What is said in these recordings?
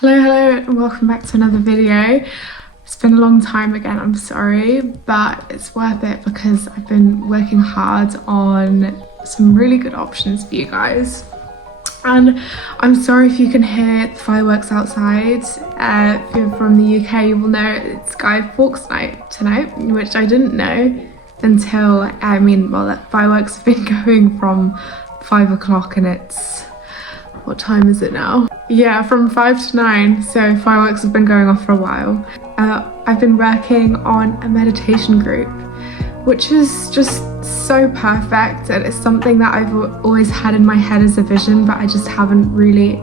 Hello and welcome back to another video. It's been a long time again, I'm sorry, but it's worth it because I've been working hard on some really good options for you guys. And I'm sorry if you can hear the fireworks outside. If you're from the UK, you will know it's Guy Fawkes night tonight, which I didn't know until, that fireworks have been going from 5 o'clock and it's, what time is it now? Yeah, from 5 to 9, so fireworks have been going off for a while. I've been working on a meditation group, which is just so perfect, and it's something that I've always had in my head as a vision, but I just haven't really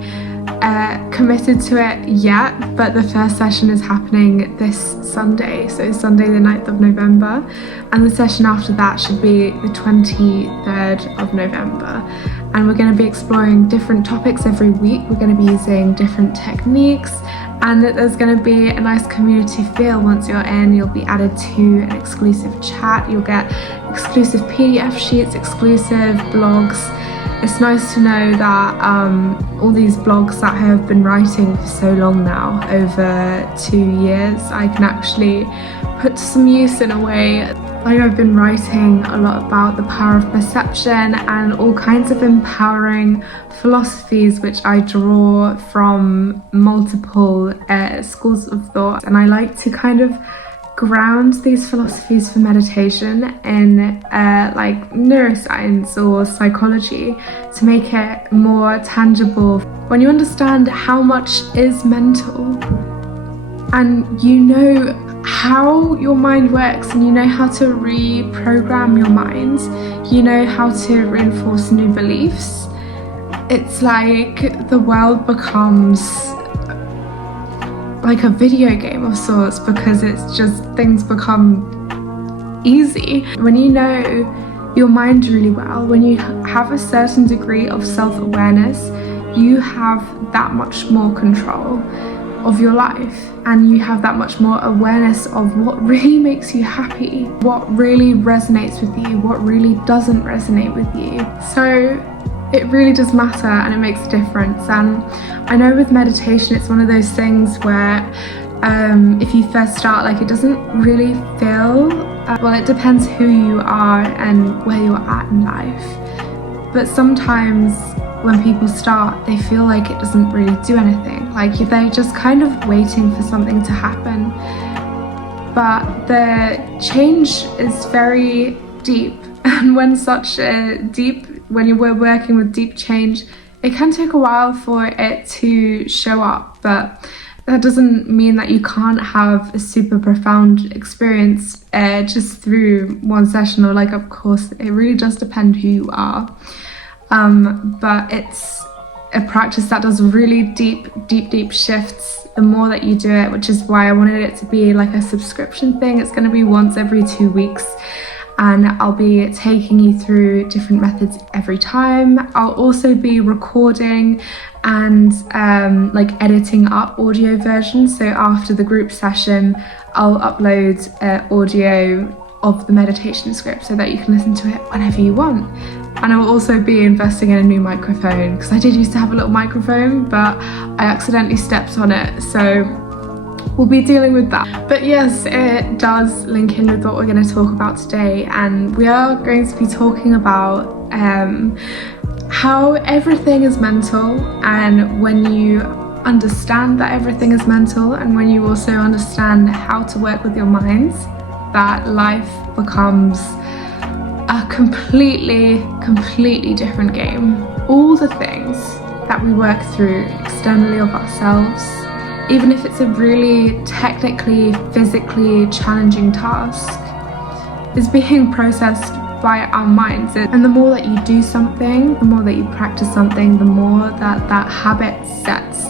committed to it yet. But the first session is happening this Sunday, so Sunday the 9th of November, and the session after that should be the 23rd of November. And we're going to be exploring different topics every week. We're going to be using different techniques, and there's going to be a nice community feel. Once you're in, you'll be added to an exclusive chat. You'll get exclusive PDF sheets, exclusive blogs. It's nice to know that all these blogs that I have been writing for so long now, over 2 years, I can actually put to some use in a way. Like, I've been writing a lot about the power of perception and all kinds of empowering philosophies which I draw from multiple schools of thought, and I like to kind of ground these philosophies for meditation in like neuroscience or psychology to make it more tangible. When you understand how much is mental and you know how your mind works and you know how to reprogram your mind, you know how to reinforce new beliefs, it's like the world becomes like a video game of sorts, because it's just, things become easy. When you know your mind really well, when you have a certain degree of self-awareness, you have that much more control of your life, and you have that much more awareness of what really makes you happy, what really resonates with you, what really doesn't resonate with you. So it really does matter, and it makes a difference. And I know with meditation, it's one of those things where if you first start, like, it doesn't really feel, well, it depends who you are and where you're at in life. But sometimes when people start, they feel like it doesn't really do anything. Like, they're just kind of waiting for something to happen. But the change is very deep. And when when you were working with deep change, it can take a while for it to show up. But that doesn't mean that you can't have a super profound experience just through one session. Or, like, of course, it really does depend who you are. But it's a practice that does really deep shifts the more that you do it, which is why I wanted it to be like a subscription thing. It's going to be once every 2 weeks, and I'll be taking you through different methods every time. I'll also be recording and like editing up audio versions. So after the group session, I'll upload audio of the meditation script so that you can listen to it whenever you want. And I will also be investing in a new microphone, because I did used to have a little microphone, but I accidentally stepped on it, so we'll be dealing with that. But yes, it does link in with what we're going to talk about today, and we are going to be talking about how everything is mental, and when you understand that everything is mental, and when you also understand how to work with your minds, that life becomes a completely different game. All the things that we work through externally of ourselves, even if it's a really technically, physically challenging task, is being processed by our minds. And the more that you do something, the more that you practice something, the more that habit sets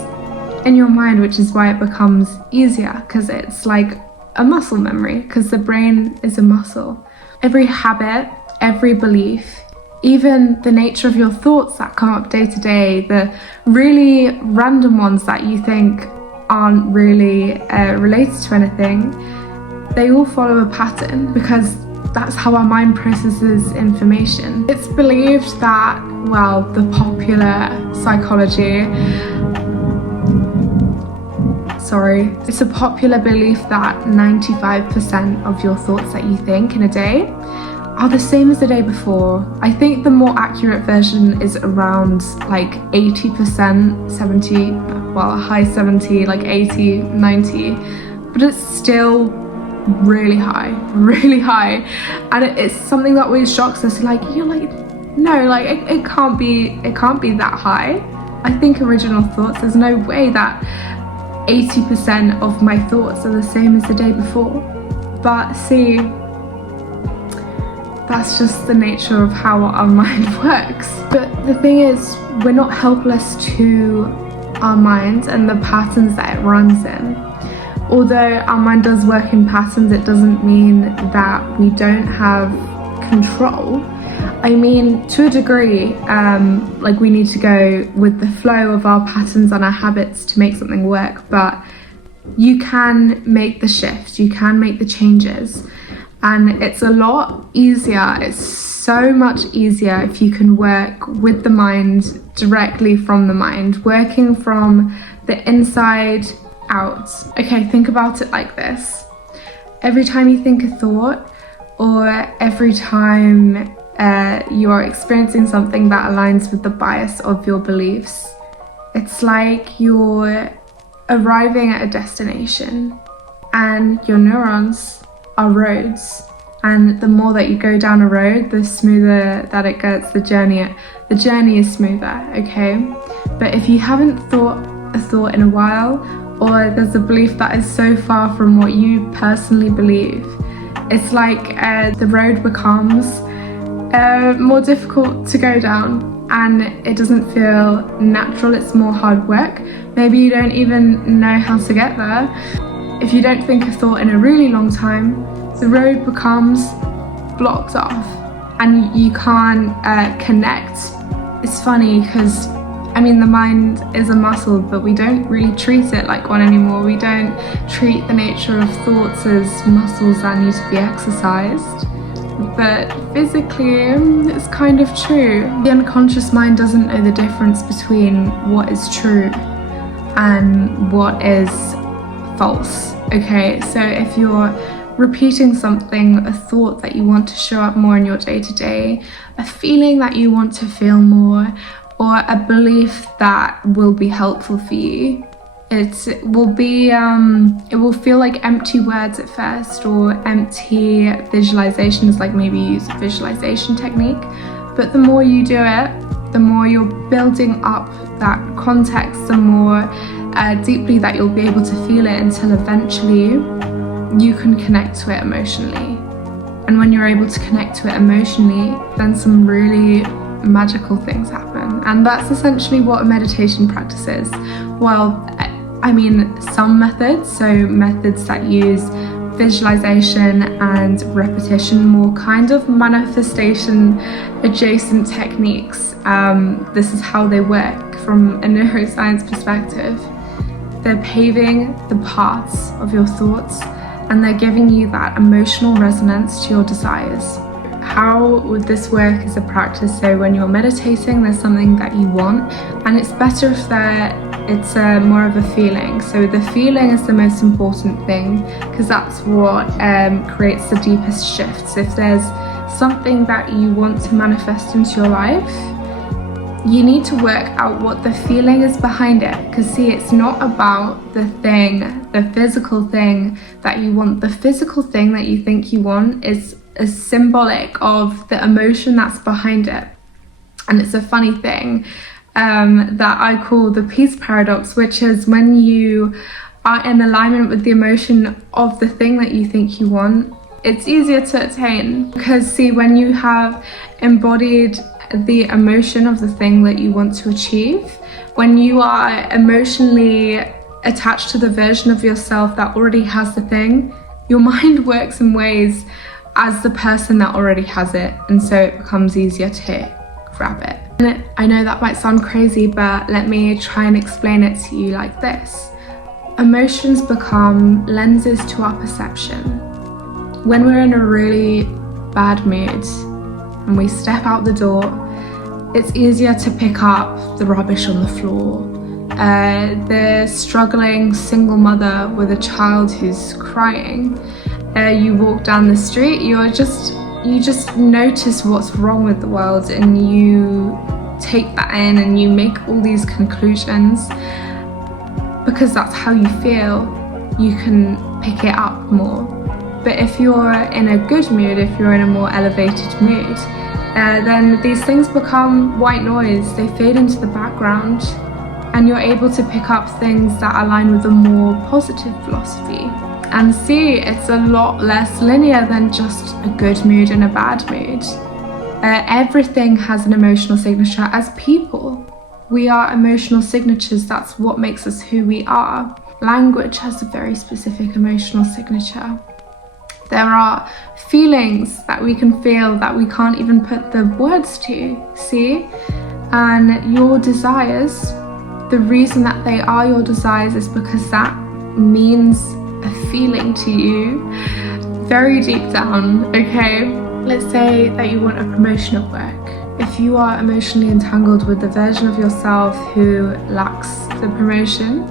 in your mind, which is why it becomes easier, because it's like a muscle memory, because the brain is a muscle. Every habit, every belief, even the nature of your thoughts that come up day to day, the really random ones that you think aren't really related to anything, they all follow a pattern, because that's how our mind processes information. It's believed that, well, the popular psychology sorry. It's a popular belief that 95% of your thoughts that you think in a day are the same as the day before. I think the more accurate version is around like 80%, 70, well, a high 70, like 80, 90, but it's still really high, and it's something that always shocks us. Like, you're like, no, like it can't be that high. I think original thoughts, there's no way that 80% of my thoughts are the same as the day before. But see, that's just the nature of how our mind works. But the thing is, we're not helpless to our mind and the patterns that it runs in. Although our mind does work in patterns, it doesn't mean that we don't have control. I mean, to a degree, like we need to go with the flow of our patterns and our habits to make something work, but you can make the shift, you can make the changes. And it's a lot easier, it's so much easier if you can work with the mind directly from the mind, working from the inside out. Okay, think about it like this. Every time you think a thought, or every time you are experiencing something that aligns with the bias of your beliefs, it's like you're arriving at a destination and your neurons are roads, and the more that you go down a road, the smoother that it gets. The journey is smoother, okay? But if you haven't thought a thought in a while, or there's a belief that is so far from what you personally believe, it's like the road becomes more difficult to go down, and it doesn't feel natural. It's more hard work. Maybe you don't even know how to get there. If you don't think a thought in a really long time, the road becomes blocked off and you can't connect. It's funny because, I mean, the mind is a muscle, but we don't really treat it like one anymore. We don't treat the nature of thoughts as muscles that need to be exercised. But physically, it's kind of true. The unconscious mind doesn't know the difference between what is true and what is false. Okay, so if you're repeating something, a thought that you want to show up more in your day-to-day, a feeling that you want to feel more, or a belief that will be helpful for you, it will feel like empty words at first, or empty visualizations, like maybe you use a visualization technique. But the more you do it, the more you're building up that context, the more deeply that you'll be able to feel it, until eventually you can connect to it emotionally. And when you're able to connect to it emotionally, then some really magical things happen. And that's essentially what a meditation practice is. Well, I mean, some methods, so methods that use visualization and repetition, more kind of manifestation adjacent techniques. This is how they work from a neuroscience perspective. They're paving the paths of your thoughts, and they're giving you that emotional resonance to your desires. How would this work as a practice? So when you're meditating, there's something that you want, and it's better if it's more of a feeling. So the feeling is the most important thing, because that's what creates the deepest shifts. If there's something that you want to manifest into your life, you need to work out what the feeling is behind it. Because see, it's not about the thing, the physical thing that you want. The physical thing that you think you want is symbolic of the emotion that's behind it. And it's a funny thing that I call the peace paradox, which is when you are in alignment with the emotion of the thing that you think you want, it's easier to attain. Because see, when you have embodied the emotion of the thing that you want to achieve, when you are emotionally attached to the version of yourself that already has the thing, your mind works in ways as the person that already has it, and so it becomes easier to grab it. And I know that might sound crazy, but let me try and explain it to you like this. Emotions become lenses to our perception. When we're in a really bad mood and we step out the door, it's easier to pick up the rubbish on the floor, the struggling single mother with a child who's crying. You walk down the street, you just notice what's wrong with the world, and you take that in and you make all these conclusions because that's how you feel. You can pick it up more. But if you're in a good mood, if you're in a more elevated mood, then these things become white noise. They fade into the background, and you're able to pick up things that align with a more positive philosophy. And see, it's a lot less linear than just a good mood and a bad mood. Everything has an emotional signature. As people, we are emotional signatures. That's what makes us who we are. Language has a very specific emotional signature. There are feelings that we can feel that we can't even put the words to, see? And your desires, the reason that they are your desires is because that means a feeling to you very deep down, okay? Let's say that you want a promotion at work. If you are emotionally entangled with the version of yourself who lacks the promotion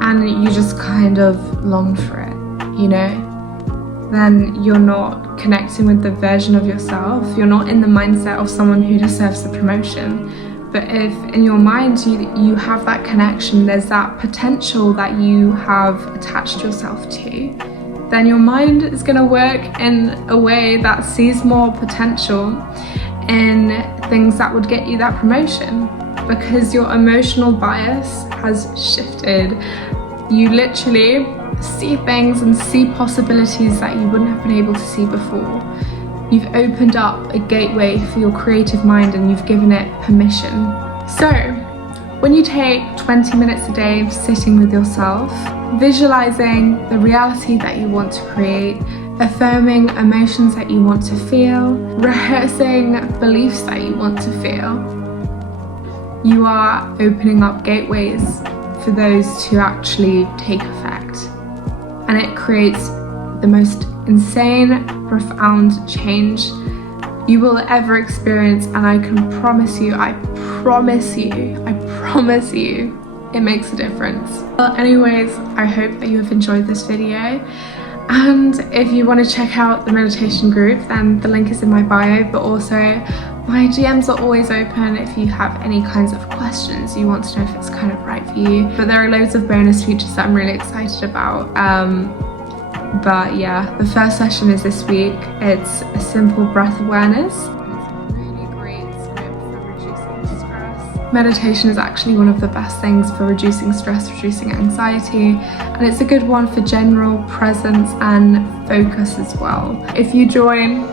and you just kind of long for it, you know, then you're not connecting with the version of yourself. You're not in the mindset of someone who deserves the promotion. But if in your mind you have that connection, there's that potential that you have attached yourself to, then your mind is going to work in a way that sees more potential in things that would get you that promotion, because your emotional bias has shifted. You literally see things and see possibilities that you wouldn't have been able to see before. You've opened up a gateway for your creative mind and you've given it permission. So, when you take 20 minutes a day of sitting with yourself, visualizing the reality that you want to create, affirming emotions that you want to feel, rehearsing beliefs that you want to feel, you are opening up gateways for those to actually take effect. And it creates the most insane, profound change you will ever experience. And I can promise you, I promise you, it makes a difference. Well, anyways, I hope that you have enjoyed this video. And if you want to check out the meditation group, then the link is in my bio, but also my DMs are always open if you have any kinds of questions, you want to know if it's kind of right for you. But there are loads of bonus features that I'm really excited about. But yeah, the first session is this week. It's a simple breath awareness. It's really great for reducing stress. Meditation is actually one of the best things for reducing stress, reducing anxiety, and it's a good one for general presence and focus as well. If you join,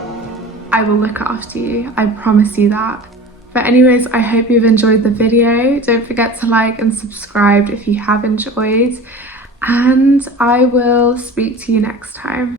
I will look after you, I promise you that. But anyways, I hope you've enjoyed the video. Don't forget to like and subscribe if you have enjoyed, and I will speak to you next time.